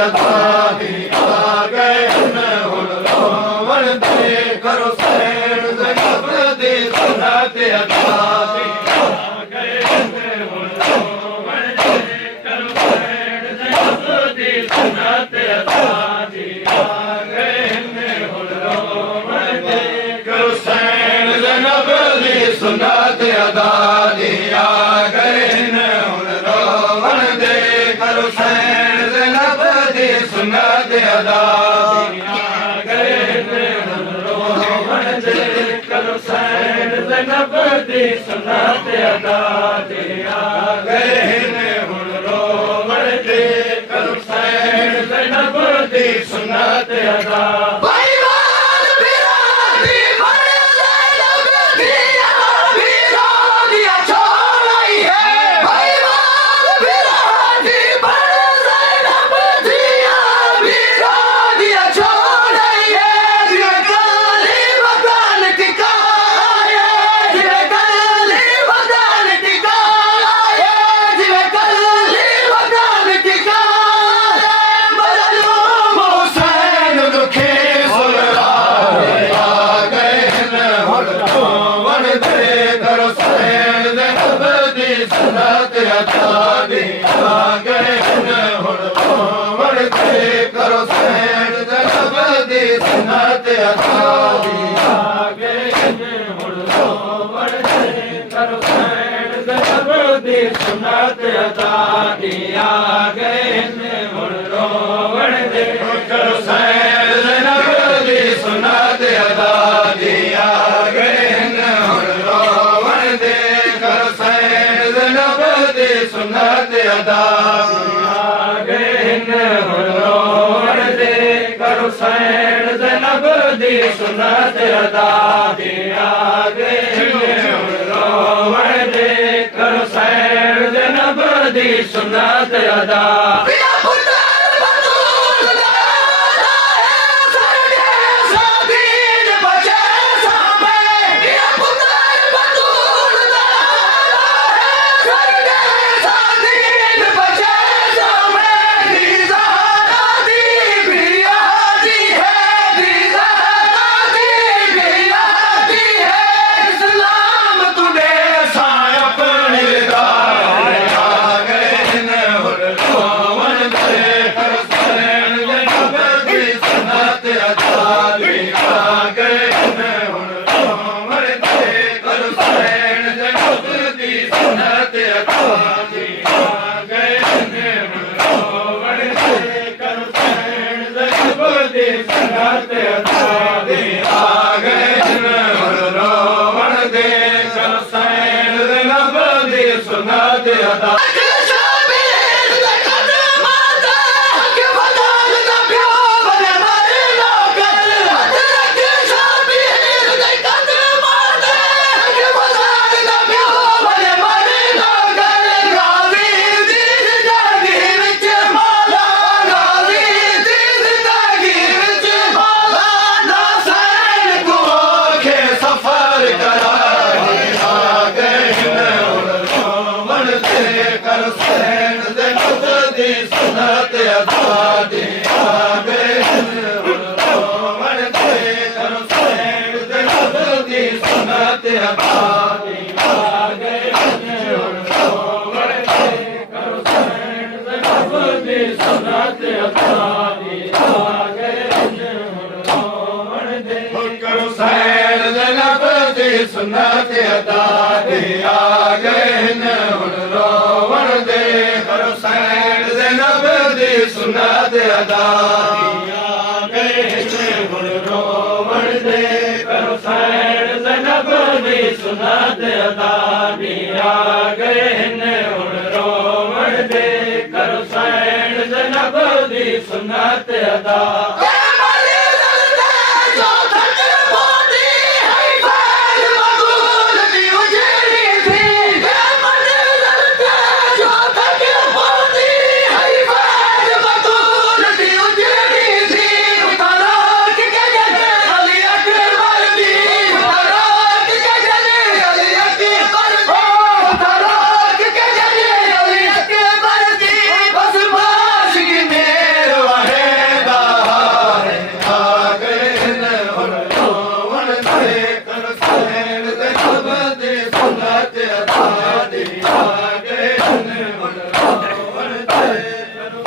ਅਦਾ ਦੀ ਆ ਗਏ ਹੁਣ ਰੋਵਣ ਦੇ ਕਰੋ ਸੈਣ ਜ਼ੈਨਬ ਦੀ ਸੁਨਤ ਅਦਾ ਦੀ ਆ ਗਏ ਹੁਣ ਰੋਵਣ ਦੇ ਕਰੋ ਸੈਣ ਜ਼ੈਨਬ ਦੀ ਸੁਨਤ ਅਦਾ ਦੀ ਆ ਗਏ ਹੁਣ ਰੋਵਣ ਦੇ ਕਰੋ ਸੈਣ ਜ਼ੈਨਬ ਦੀ ਸੁਨਤ ਅਦਾ ਦੀ ਆ ਗਏ ਹੁਣ ਰੋਵਣ ਦੇ ਕਰੋ ਸੈਣ ਜ਼ੈਨਬ ਦੀ ਸੁਨਤ ਅਦਾ ਦੀ ਆ ਗਏ ਹੁਣ ਰੋਵਣ ਦੇ ਕਰੋ ਸੈਣ ਜ਼ੈਨਬ ਦੀ ਸੁਨਤ ਅਦਾ ਦੀ ਆ ਗਏ ਹੁਣ ਰੋਵਣ ਦੇ ਕਰੋ ਸੈਣ ਜ਼ੈਨਬ ਦੀ ਸੁਨਤ ਅਦਾ ਅਦਾ ਦੀ ਆ ਗਏ ਹੁਣ ਰੋਵਣ ਦੇ ਕਰੋ ਸੈਣ ਜ਼ੈਨਬ ਦੀ ਸੁਨਤ ਅਦਾ ਦੀ ਆ ਗਏ ਹੁਣ ਰੋਵਣ ਦੇ ਕਰੋ ਸੈਣ ਜ਼ੈਨਬ ਦੀ ਸੁਨਤ ਅਦਾ ਦੀ ਆ ਗਏ ਹੁਣ ਰੋਵਣ ਦੇ ਕਰੋ ਸੈਣ ਜ਼ੈਨਬ ਦੀ ਸੁਨਤ ਅਦਾ ਦੀ ਆ ਗਏ ਹੁਣ ਰੋਵਣ ਦੇ ਕਰੋ ਸੈਣ ਜ਼ੈਨਬ ਦੀ ਸੁਨਤ ਅਦਾ ਆ ਗਏ ਹੁਣ ਰੋਵਣ ਦੇ ਕਰੋ ਸੈਣ ਜ਼ੈਨਬ ਦੀ ਸੁਨਤ ਅਦਾ ਦੀ ਆ ਗਏ ਹੁਣ ਰੋਵਣ ਦੇ ਕਰੋ ਸੈਣ ਜ਼ੈਨਬ ਦੀ ਸੁਨਤ ਅਦਾ ਸੁਨਤ ਅਦਾ ਦੀ ਆ ਗਏ ਹੁਣ ਰੋਵਣ ਦੇ ਕਰੋ ਸੈਣ ਜ਼ੈਨਬ ਦੀ ਸੁਨਤ ਅਦਾ ਦੀ ਆ ਗਏ ਹੁਣ ਰੋਵਣ ਦੇ ਕਰੋ ਸੈਣ ਜ਼ੈਨਬ ਦੀ ਸੁਨਤ ਅਦਾ ਦੀ ਆ ਗਏ ਹੁਣ ਰੋਵਣ ਦੇ ਕਰੋ ਸੈਣ ਜ਼ੈਨਬ ਦੀ ਸੁਨਤ ਅਦਾ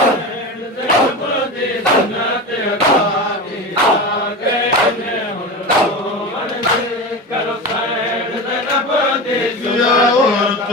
ਰੱਬ ਦੀ ਸੁਨਤ ਅਕਾਲੀ ਆ ਗਏ ਨੇ ਹੁਣ ਰੋਵਣ ਦੇ ਕਰੋ ਸੈਣ ਰੱਬ ਦੀ ਸੁਨਤ